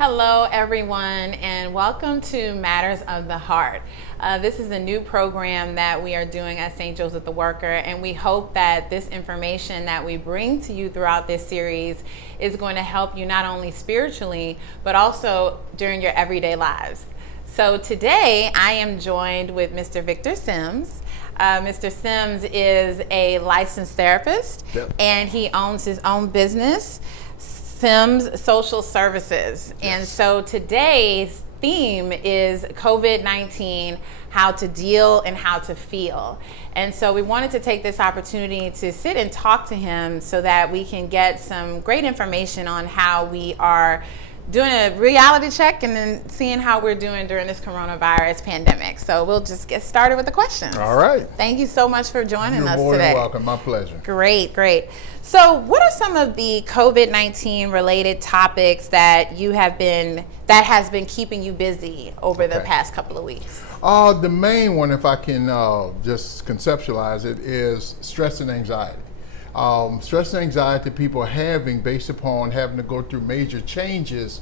Hello, everyone, and welcome to Matters of the Heart. This is a new program that we are doing at St. Joseph the Worker, and we hope that this information that we bring to you throughout this series is going to help you not only spiritually, but also during your everyday lives. So today, I am joined with Mr. Victor Sims. Mr. Sims is a licensed therapist, and he owns his own business, Sims Social Services. Yes. And so today's theme is COVID-19, how to deal and how to feel. And so we wanted to take this opportunity to sit and talk to him so that we can get some great information on how we are doing a reality check and then seeing how we're doing during this coronavirus pandemic. So we'll just get started with the questions. All right. Thank you so much for joining us today. You're more than welcome. My pleasure. Great. So what are some of the COVID-19 related topics that has been keeping you busy over the past couple of weeks? The main one, if I can just conceptualize it, is stress and anxiety. Stress and anxiety people are having based upon having to go through major changes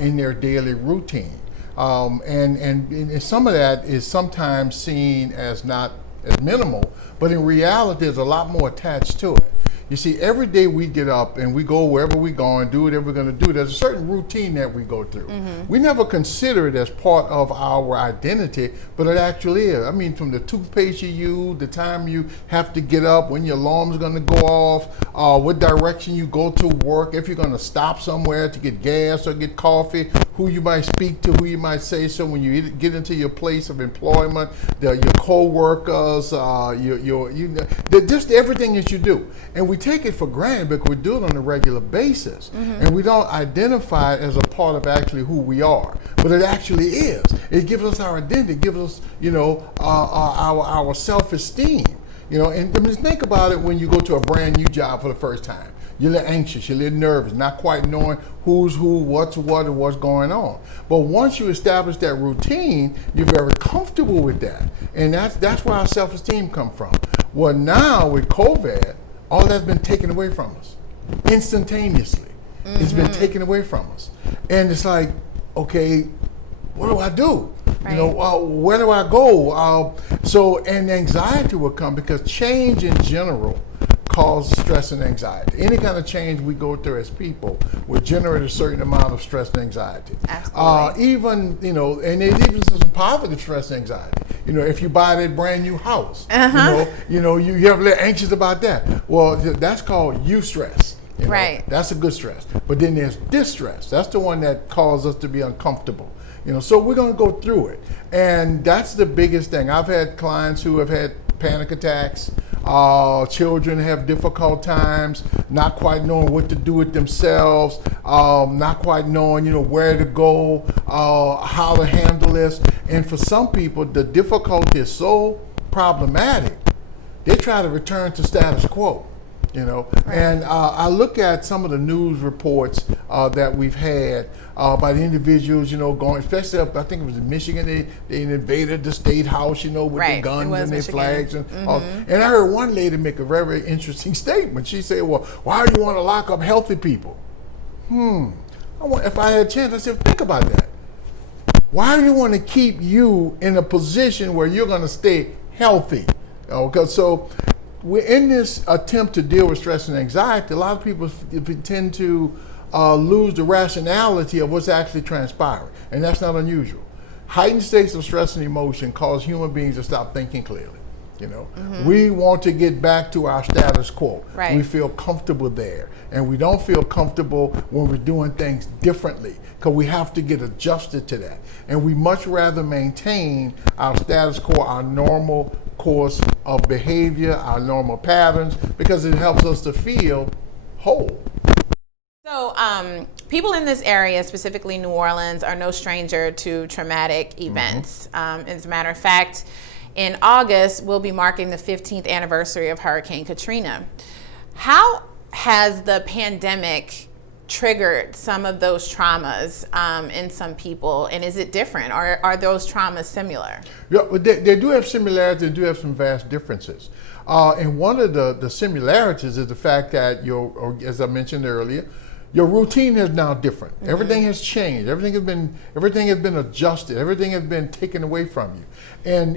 in their daily routine. And some of that is sometimes seen as not as minimal, but in reality there's a lot more attached to it. You see, every day we get up and we go wherever we go and do whatever we're going to do, there's a certain routine that we go through. Mm-hmm. We never consider it as part of our identity, but it actually is. I mean, from the toothpaste you use, the time you have to get up, when your alarm's going to go off, what direction you go to work, if you're going to stop somewhere to get gas or get coffee, who you might speak to, who you might say so when you get into your place of employment, your co-workers, just everything that you do. And we take it for granted because we do it on a regular basis. Mm-hmm. And we don't identify it as a part of actually who we are. But it actually is. It gives us our identity, it gives us, our self-esteem. And just think about it when you go to a brand new job for the first time. You're a little anxious, you're a little nervous, not quite knowing who's who, what's what, and what's going on. But once you establish that routine, you're very comfortable with that. And that's where our self-esteem comes from. Well, now with COVID, all that's been taken away from us instantaneously. Mm-hmm. It's been taken away from us. And it's like, okay, what do I do? Right. Where do I go? And anxiety will come because change in general causes stress and anxiety. Any kind of change we go through as people will generate a certain amount of stress and anxiety. Absolutely. And there's even some positive stress and anxiety. If you buy that brand new house, you have a little anxious about that. Well, that's called eustress. Right. That's a good stress. But then there's distress. That's the one that causes us to be uncomfortable. So we're going to go through it. And that's the biggest thing. I've had clients who have had panic attacks. Children have difficult times, not quite knowing what to do with themselves, not quite knowing, where to go, how to handle this. And for some people, the difficulty is so problematic, they try to return to status quo. Right. And I look at some of the news reports that we've had by the individuals, going, especially up, I think it was in Michigan, they invaded the state house, with their guns and their flags. And and I heard one lady make a very, very interesting statement. She said, well, why do you want to lock up healthy people? If I had a chance, I said, think about that. Why do you want to keep you in a position where you're going to stay healthy? So we're in this attempt to deal with stress and anxiety. A lot of people tend to lose the rationality of what's actually transpiring, and that's not unusual. Heightened states of stress and emotion cause human beings to stop thinking clearly. We want to get back to our status quo. Right. We feel comfortable there, and we don't feel comfortable when we're doing things differently because we have to get adjusted to that. And we much rather maintain our status quo, our normal course of behavior, our normal patterns, because it helps us to feel whole. So people in this area, specifically New Orleans, are no stranger to traumatic events. As a matter of fact, in August, we'll be marking the 15th anniversary of Hurricane Katrina. How has the pandemic triggered some of those traumas in some people, and is it different, or are those traumas similar? Yeah, they do have similarities, they do have some vast differences. And one of the similarities is the fact that, as I mentioned earlier, your routine is now different. Everything has changed. Everything has been adjusted. Everything has been taken away from you. And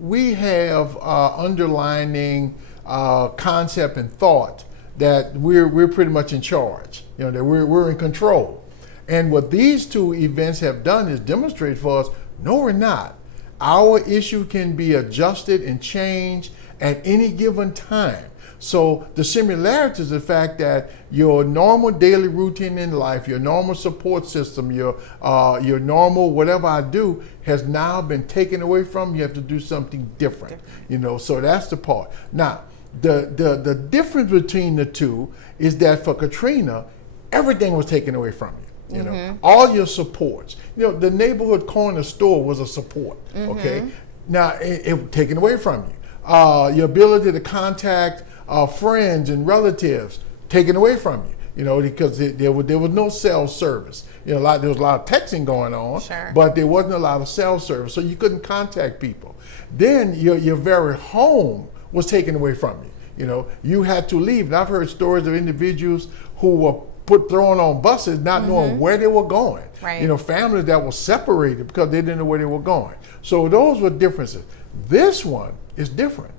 we have underlining concept and thought that we're pretty much in charge. That we're in control. And what these two events have done is demonstrate for us, no, we're not. Our issue can be adjusted and changed at any given time. So the similarity is the fact that your normal daily routine in life, your normal support system, your normal whatever I do has now been taken away from you. You have to do something different. So that's the part. Now, the difference between the two is that for Katrina, everything was taken away from you. All your supports. The neighborhood corner store was a support. Okay, now it was taken away from you. Your ability to contact friends and relatives taken away from you. Because there was no cell service. There was a lot of texting going on, but there wasn't a lot of cell service, so you couldn't contact people. Then your very home was taken away from you. You had to leave. And I've heard stories of individuals who were thrown on buses not knowing where they were going. Right. Families that were separated because they didn't know where they were going. So those were differences. This one is different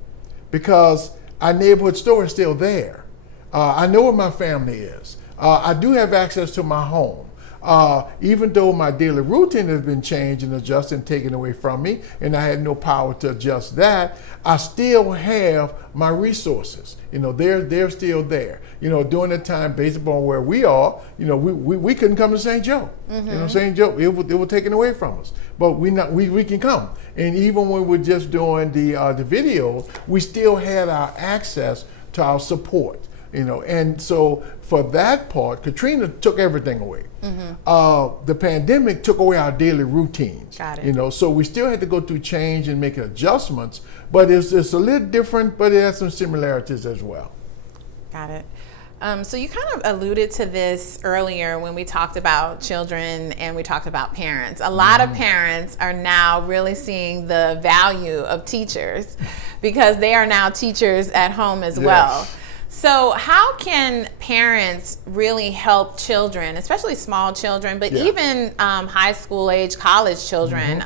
because our neighborhood store is still there. I know where my family is. I do have access to my home. Even though my daily routine has been changed and adjusted and taken away from me, and I had no power to adjust that, I still have my resources. They're still there. During the time, based upon where we are, we couldn't come to St. Joe. St. Joe, it was taken away from us. But we can come. And even when we're just doing the video, we still had our access to our support. And so for that part, Katrina took everything away. The pandemic took away our daily routines. Got it. So we still had to go through change and make adjustments, but it's a little different, but it has some similarities as well. Got it. So you kind of alluded to this earlier when we talked about children and we talked about parents. A lot of parents are now really seeing the value of teachers because they are now teachers at home as well. So how can parents really help children, especially small children, but even high school age, college children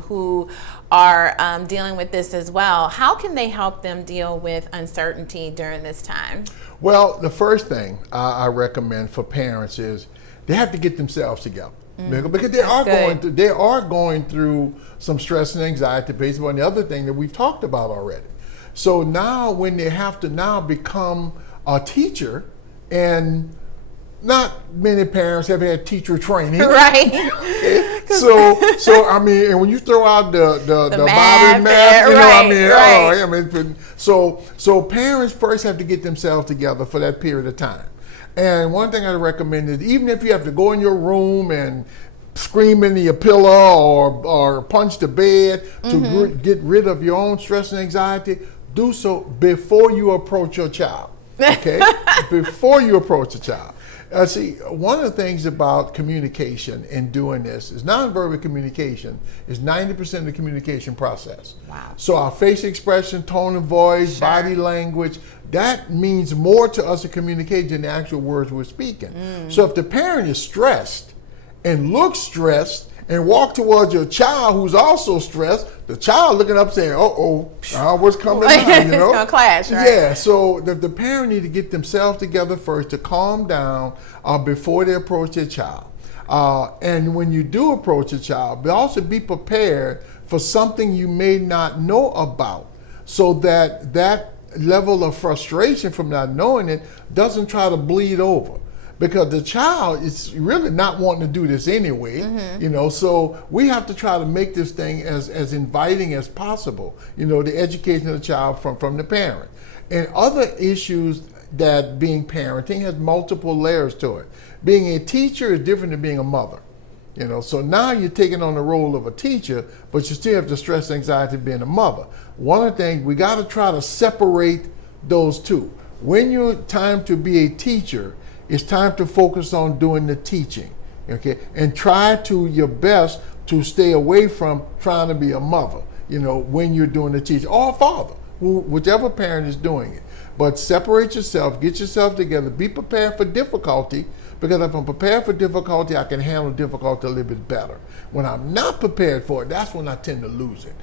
who are dealing with this as well? How can they help them deal with uncertainty during this time? Well, the first thing I recommend for parents is they have to get themselves together. Because they are going through some stress and anxiety based on the other thing that we've talked about already. So now when they have to now become a teacher, and not many parents have had teacher training. Right. So I mean, and when you throw out the math, so parents first have to get themselves together for that period of time. And one thing I recommend is even if you have to go in your room and scream into your pillow or punch the bed to get rid of your own stress and anxiety, do so before you approach your child. Okay? Before you approach a child. See, one of the things about communication and doing this is nonverbal communication is 90% of the communication process. Wow. So our face expression, tone of voice, body language, that means more to us to communicate than the actual words we're speaking. So if the parent is stressed and looks stressed and walk towards your child who's also stressed, the child looking up saying, what's coming out, It's going to clash, right? Yeah, so the parent need to get themselves together first to calm down before they approach their child. And when you do approach a child, also be prepared for something you may not know about, so that level of frustration from not knowing it doesn't try to bleed over. Because the child is really not wanting to do this anyway, so we have to try to make this thing as inviting as possible, the education of the child from the parent. And other issues that being parenting has multiple layers to it. Being a teacher is different than being a mother. So now you're taking on the role of a teacher, but you still have the stress and anxiety of being a mother. One of the things, we got to try to separate those two. When you're time to be a teacher, it's time to focus on doing the teaching, okay? And try to your best to stay away from trying to be a mother, when you're doing the teaching, or a father, whichever parent is doing it. But separate yourself, get yourself together, be prepared for difficulty, Because if I'm prepared for difficulty, I can handle difficulty a little bit better. When I'm not prepared for it, that's when I tend to lose it.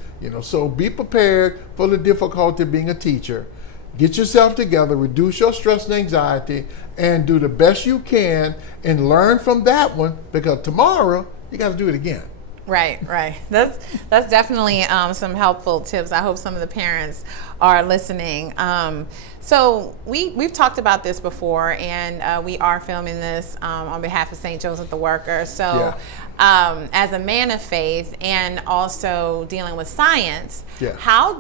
So be prepared for the difficulty of being a teacher. Get yourself together, reduce your stress and anxiety, and do the best you can and learn from that one, because tomorrow you got to do it again. Right. That's definitely some helpful tips. I hope some of the parents are listening. So we've talked about this before, and we are filming this on behalf of St. Joseph the Worker. So as a man of faith and also dealing with science, how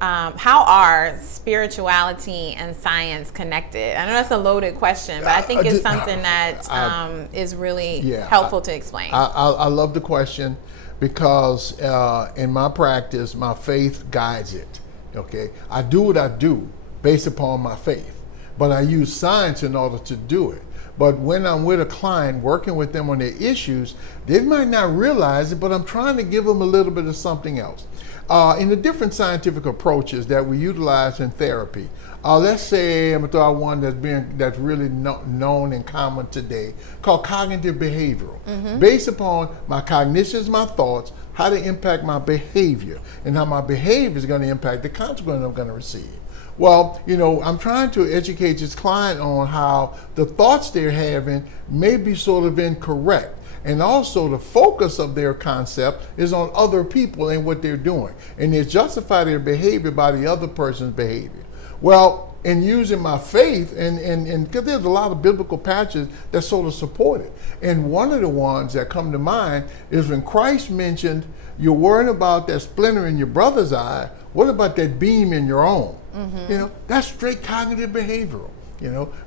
are spirituality and science connected? I know that's a loaded question, but I think it's something that is really helpful to explain. I love the question, because in my practice, my faith guides it. Okay, I do what I do based upon my faith, but I use science in order to do it. But when I'm with a client, working with them on their issues, they might not realize it, but I'm trying to give them a little bit of something else. In the different scientific approaches that we utilize in therapy, let's say I'm gonna throw out one that's really known and common today, called cognitive behavioral. Based upon my cognitions, my thoughts, how they impact my behavior, and how my behavior is going to impact the consequence I'm going to receive. Well, I'm trying to educate this client on how the thoughts they're having may be sort of incorrect. And also the focus of their concept is on other people and what they're doing. And they justify their behavior by the other person's behavior. Well, in using my faith, and because there's a lot of biblical passages that sort of support it. And one of the ones that come to mind is when Christ mentioned, you're worrying about that splinter in your brother's eye, what about that beam in your own? That's straight cognitive behavioral,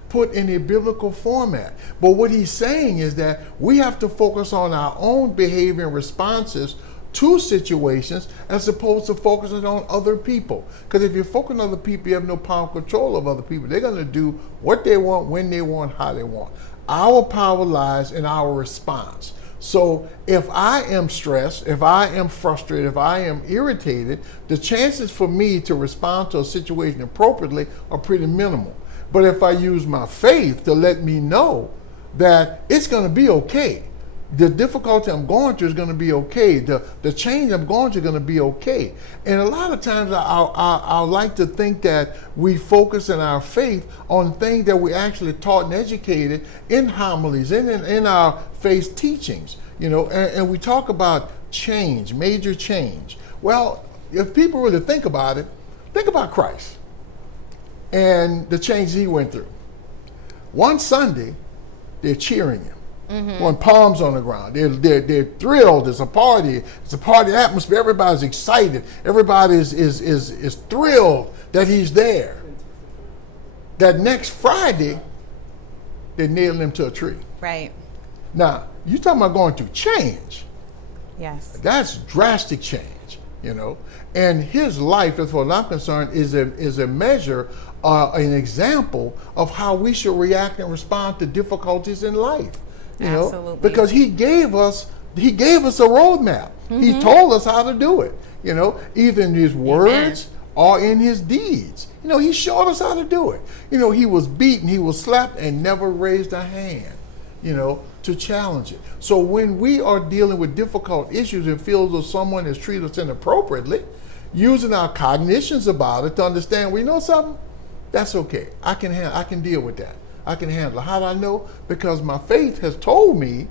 put in a biblical format. But what he's saying is that we have to focus on our own behavior and responses to situations as opposed to focusing on other people. Because if you focus on other people, you have no power and control of other people. They're going to do what they want, when they want, how they want. Our power lies in our response. So if I am stressed, if I am frustrated, if I am irritated, the chances for me to respond to a situation appropriately are pretty minimal. But if I use my faith to let me know that it's going to be okay, the difficulty I'm going through is going to be okay, the change I'm going through is going to be okay. And a lot of times I like to think that we focus in our faith on things that we actually taught and educated in homilies, in our faith teachings, and we talk about change, major change. Well, if people really think about it, think about Christ and the change he went through. One Sunday, they're cheering him. Throwing palms on the ground. They're thrilled. It's a party atmosphere. Everybody's excited. Everybody is thrilled that he's there. That next Friday, they nailed him to a tree. Right. Now, you talking about going through change. Yes. That's drastic change, And his life, as far as I'm concerned, is a measure, an example of how we should react and respond to difficulties in life. Absolutely. Because he gave us a roadmap. He told us how to do it, either in his words or in his deeds. He showed us how to do it. He was beaten, he was slapped, and never raised a hand, to challenge it. So when we are dealing with difficult issues and feels that someone has treated us inappropriately, using our cognitions about it to understand, something? That's okay. I can deal with that. I can handle it. How do I know? Because my faith has told me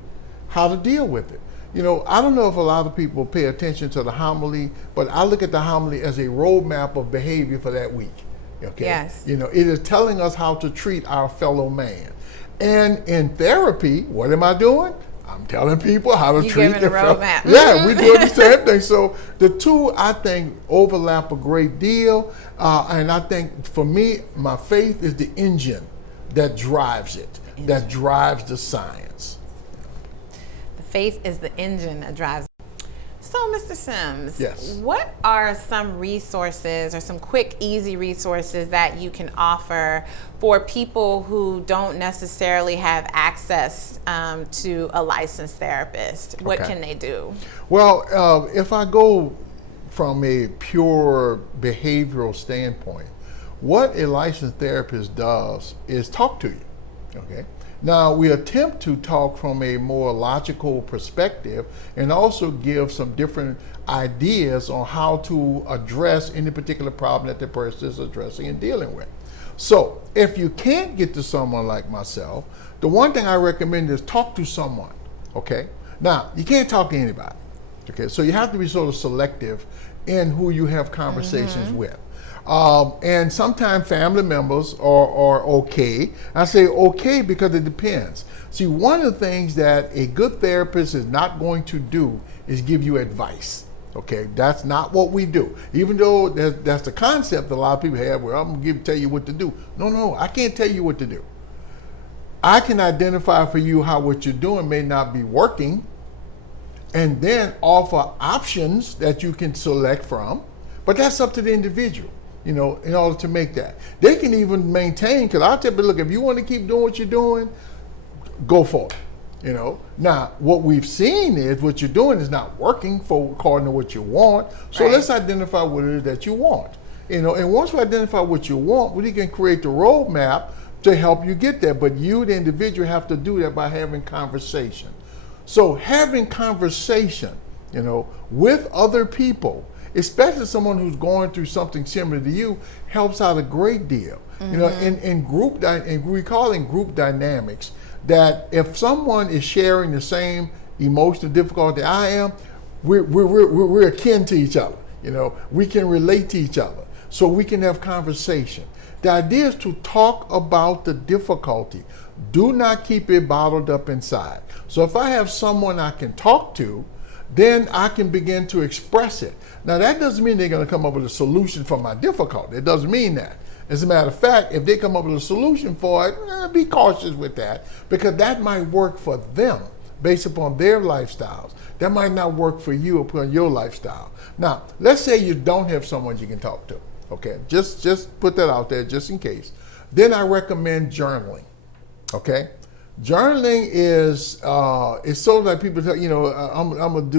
how to deal with it. I don't know if a lot of people pay attention to the homily, but I look at the homily as a roadmap of behavior for that week. Okay. Yes. It is telling us how to treat our fellow man. And in therapy, what am I doing? I'm telling people how to treat their fellow man. Yeah, we do the same thing. So the two, I think, overlap a great deal. And I think for me, my faith is the engine that drives it, that drives the science. The faith is the engine that drives. So, Mr. Sims, yes, what are some resources or some quick, easy resources that you can offer for people who don't necessarily have access to a licensed therapist? What can they do? Well, if I go from a pure behavioral standpoint, what a licensed therapist does is talk to you, okay? Now, we attempt to talk from a more logical perspective and also give some different ideas on how to address any particular problem that the person is addressing and dealing with. So, if you can't get to someone like myself, the one thing I recommend is talk to someone, okay? Now, you can't talk to anybody, okay? So you have to be sort of selective in who you have conversations with. And sometimes family members are okay. I say okay because it depends. See, one of the things that a good therapist is not going to do is give you advice. Okay, that's not what we do. Even though that's the concept that a lot of people have, where I'm going to tell you what to do. No, I can't tell you what to do. I can identify for you how what you're doing may not be working, and then offer options that you can select from. But that's up to the individual, in order to make that. They can even maintain, because I'll tell you, look, if you want to keep doing what you're doing, go for it. Now what we've seen is what you're doing is not working according to what you want. So let's identify what it is that you want. And once we identify what you want, we can create the roadmap to help you get there. But you, the individual, have to do that by having conversation. So having conversation, with other people, especially someone who's going through something similar to you, helps out a great deal. In we call it group dynamics, that if someone is sharing the same emotional difficulty I am, we're akin to each other. We can relate to each other, so we can have conversation. The idea is to talk about the difficulty. Do not keep it bottled up inside. So if I have someone I can talk to, then I can begin to express it. Now, that doesn't mean they're going to come up with a solution for my difficulty. It doesn't mean that. As a matter of fact, if they come up with a solution for it, be cautious with that, because that might work for them based upon their lifestyles. That might not work for you upon your lifestyle. Now, let's say you don't have someone you can talk to. Okay, just put that out there just in case. Then I recommend journaling. Okay, journaling is it's sort of like people tell I'm gonna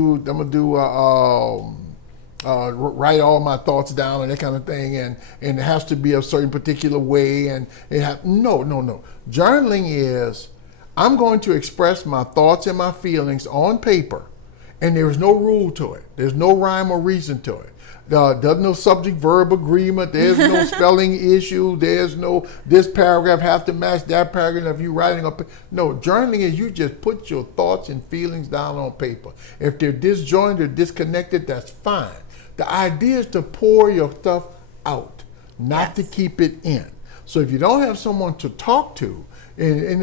write all my thoughts down and that kind of thing, and it has to be a certain particular way, and no. Journaling is I'm going to express my thoughts and my feelings on paper, and there's no rule to it. There's no rhyme or reason to it. There's no subject-verb agreement. There's no spelling issue. There's no this paragraph has to match that paragraph if you're writing up. No, journaling is you just put your thoughts and feelings down on paper. If they're disjointed or disconnected, that's fine. The idea is to pour your stuff out, not to keep it in. So if you don't have someone to talk to, and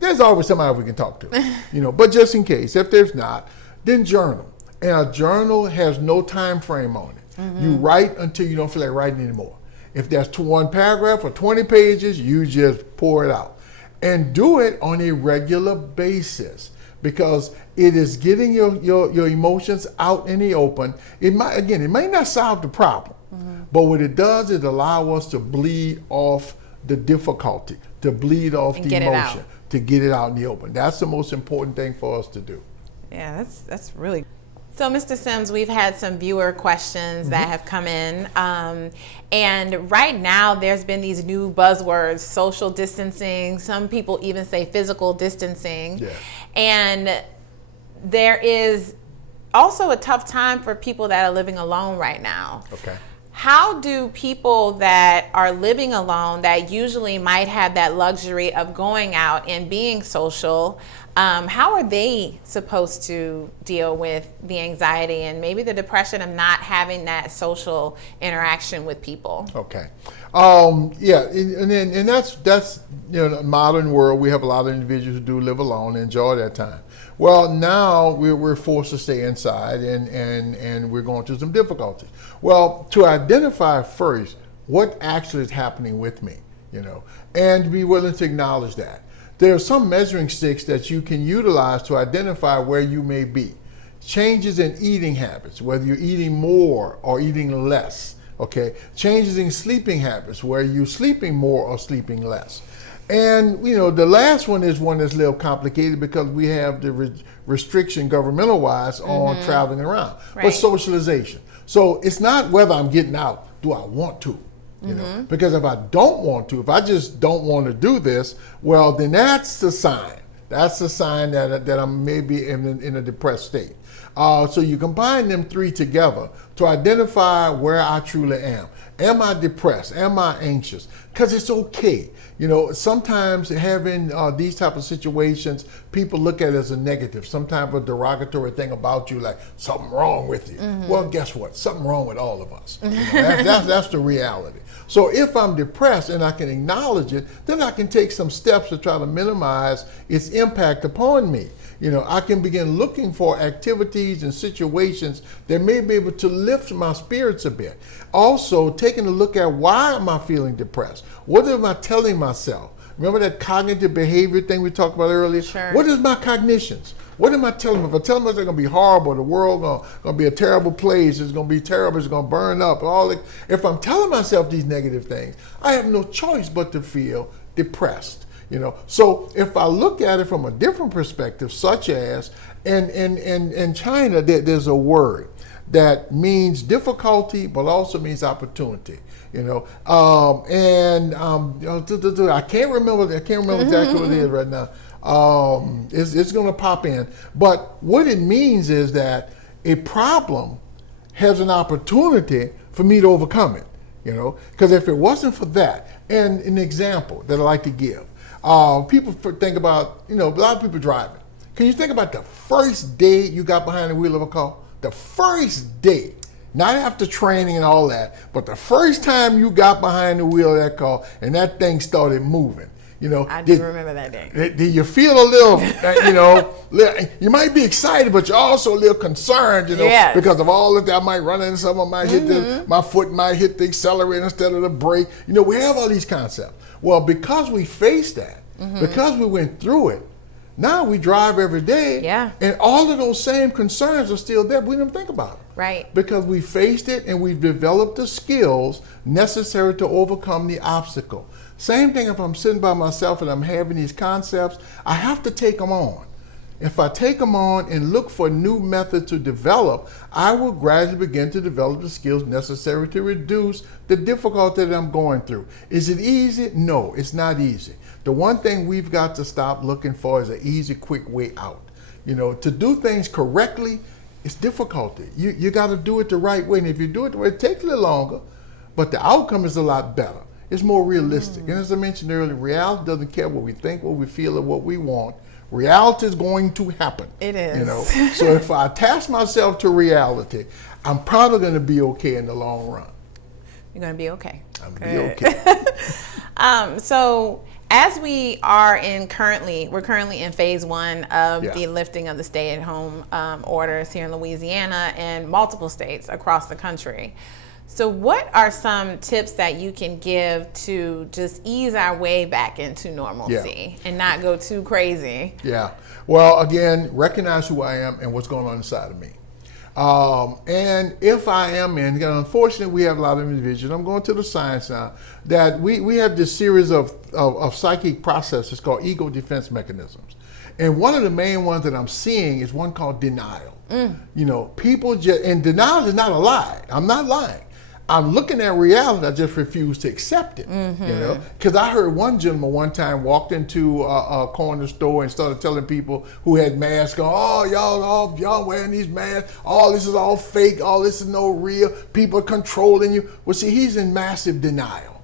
there's always somebody we can talk to, but just in case, if there's not, then journal. And a journal has no time frame on it. You write until you don't feel like writing anymore. If that's one paragraph or 20 pages, you just pour it out. And do it on a regular basis, because it is getting your emotions out in the open. It may not solve the problem, but what it does is allow us to bleed off the difficulty, to bleed off the emotion, to get it out in the open. That's the most important thing for us to do. Yeah, that's really. So, Mr. Sims, we've had some viewer questions that have come in. And right now, there's been these new buzzwords, social distancing. Some people even say physical distancing. Yeah. And there is also a tough time for people that are living alone right now. Okay. How do people that are living alone, that usually might have that luxury of going out and being social, how are they supposed to deal with the anxiety and maybe the depression of not having that social interaction with people? Okay. And that's modern world. We have a lot of individuals who do live alone and enjoy that time. Well, now we're forced to stay inside, and we're going through some difficulties. Well, to identify first what actually is happening with me, and be willing to acknowledge that. There are some measuring sticks that you can utilize to identify where you may be. Changes in eating habits, whether you're eating more or eating less. Okay, changes in sleeping habits, where you're sleeping more or sleeping less. And the last one is one that's a little complicated, because we have the restriction governmental wise on traveling around, but socialization. So it's not whether I'm getting out, do I want to? You know, because if I don't want to, if I just don't want to do this, well, then that's the sign. That's the sign that I'm maybe in a depressed state. So you combine them three together to identify where I truly am. Am I depressed? Am I anxious? Because it's okay. You know, sometimes having these type of situations, people look at it as a negative, some type of derogatory thing about you, like something wrong with you. Well, guess what? Something wrong with all of us. You know, that's the reality. So if I'm depressed and I can acknowledge it, then I can take some steps to try to minimize its impact upon me. You know, I can begin looking for activities and situations that may be able to lift my spirits a bit. Also, taking a look at why am I feeling depressed? What am I telling myself? Remember that cognitive behavior thing we talked about earlier? Sure. What is my cognitions? What am I telling them? If I tell them it's going to be horrible, the world going to be a terrible place, it's going to be terrible, it's going to burn up, all that. If I'm telling myself these negative things, I have no choice but to feel depressed. You know, so if I look at it from a different perspective, such as in China, there's a word that means difficulty, but also means opportunity. You know, I can't remember exactly what it is right now. It's going to pop in, but what it means is that a problem has an opportunity for me to overcome it. You know, because if it wasn't for that, and an example that I like to give. People think about, you know, a lot of people driving. Can you think about the first day you got behind the wheel of a car? The first day, not after training and all that, but the first time you got behind the wheel of that car and that thing started moving. You know, I do remember that day. Did you feel a little, you know, you might be excited, but you're also a little concerned, you know, yes. because of all of that. I might run into someone, might hit my foot might hit the accelerator instead of the brake. You know, we have all these concepts. Well, because we faced that, because we went through it, now we drive every day, and all of those same concerns are still there, but we don't think about it. Right. Because we faced it and we've developed the skills necessary to overcome the obstacle. Same thing if I'm sitting by myself and I'm having these concepts, I have to take them on. If I take them on and look for new methods to develop, I will gradually begin to develop the skills necessary to reduce the difficulty that I'm going through. Is it easy? No, it's not easy. The one thing we've got to stop looking for is an easy, quick way out. You know, to do things correctly, it's difficulty. You got to do it the right way. And if you do it the way, it takes a little longer, but the outcome is a lot better. It's more realistic. And as I mentioned earlier, reality doesn't care what we think, what we feel, or what we want. Reality is going to happen. It is. You know, so if I attach myself to reality, I'm probably going to be okay in the long run. You're going to be okay. I'm going to be okay. So as we are we're currently in phase 1 of the lifting of the stay-at-home orders here in Louisiana and multiple states across the country. So what are some tips that you can give to just ease our way back into normalcy and not go too crazy? Yeah. Well, again, recognize who I am and what's going on inside of me. And if I am unfortunately, we have a lot of individuals, I'm going to the science now, that we have this series of psychic processes called ego defense mechanisms. And one of the main ones that I'm seeing is one called denial. You know, people and denial is not a lie. I'm not lying. I'm looking at reality, I just refuse to accept it, you know? Because I heard one gentleman one time walked into a corner store and started telling people who had masks on, oh, y'all wearing these masks, all this is all fake, all this is no real, people are controlling you. Well, see, he's in massive denial,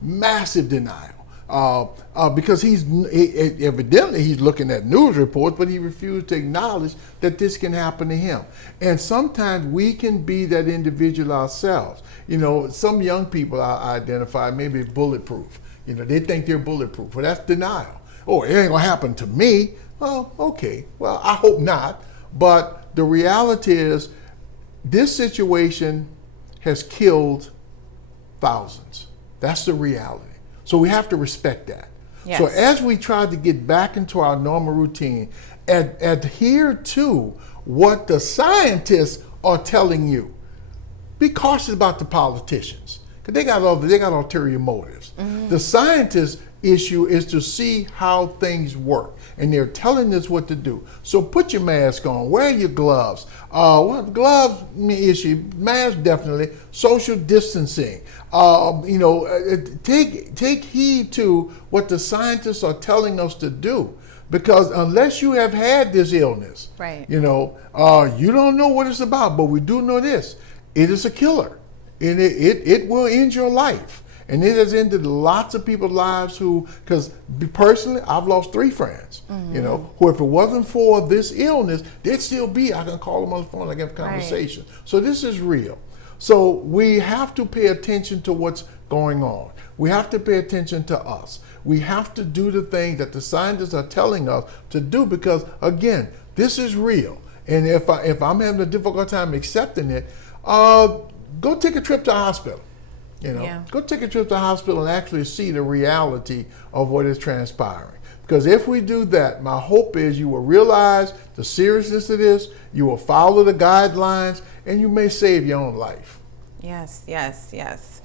massive denial. Because evidently he's looking at news reports, but he refused to acknowledge that this can happen to him. And sometimes we can be that individual ourselves. You know, some young people I identify maybe bulletproof. You know, they think they're bulletproof. Well, that's denial. Oh, it ain't gonna happen to me. Well, okay. Well, I hope not. But the reality is, this situation has killed thousands. That's the reality. So we have to respect that. Yes. So as we try to get back into our normal routine, adhere to what the scientists are telling you. Be cautious about the politicians, because they got ulterior motives. The scientists issue is to see how things work, and they're telling us what to do. So put your mask on, wear your gloves. Gloves issue, mask definitely. Social distancing. Take heed to what the scientists are telling us to do, because unless you have had this illness, right, you don't know what it's about. But we do know this: it is a killer, and it will end your life. And it has ended lots of people's lives because personally, I've lost 3 friends, who if it wasn't for this illness, they'd still be, I can call them on the phone, I can have a conversation. Right. So this is real. So we have to pay attention to what's going on. We have to pay attention to us. We have to do the things that the scientists are telling us to do, because again, this is real. And if I'm having a difficult time accepting it, go take a trip to the hospital. Go take a trip to the hospital and actually see the reality of what is transpiring. Because if we do that, my hope is you will realize the seriousness of this, you will follow the guidelines, and you may save your own life. Yes, yes, yes.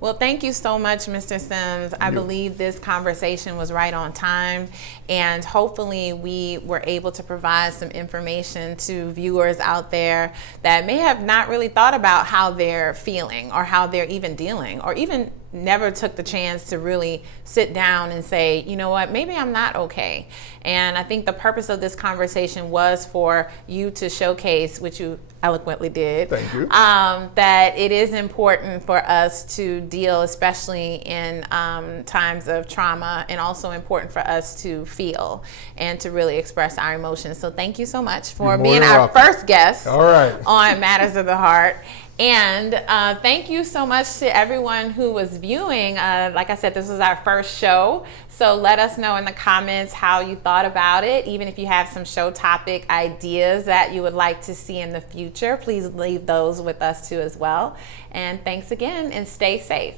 Well, thank you so much, Mr. Sims. I believe this conversation was right on time, and hopefully we were able to provide some information to viewers out there that may have not really thought about how they're feeling or how they're even dealing, or even never took the chance to really sit down and say, you know what, maybe I'm not okay. And I think the purpose of this conversation was for you to showcase, which you eloquently did, thank you, that it is important for us to deal, especially in times of trauma, and also important for us to feel and to really express our emotions. So thank you so much for being our first guest on Matters of the Heart. And thank you so much to everyone who was viewing. Like I said, this was our first show. So let us know in the comments how you thought about it. Even if you have some show topic ideas that you would like to see in the future, please leave those with us too as well. And thanks again, and stay safe.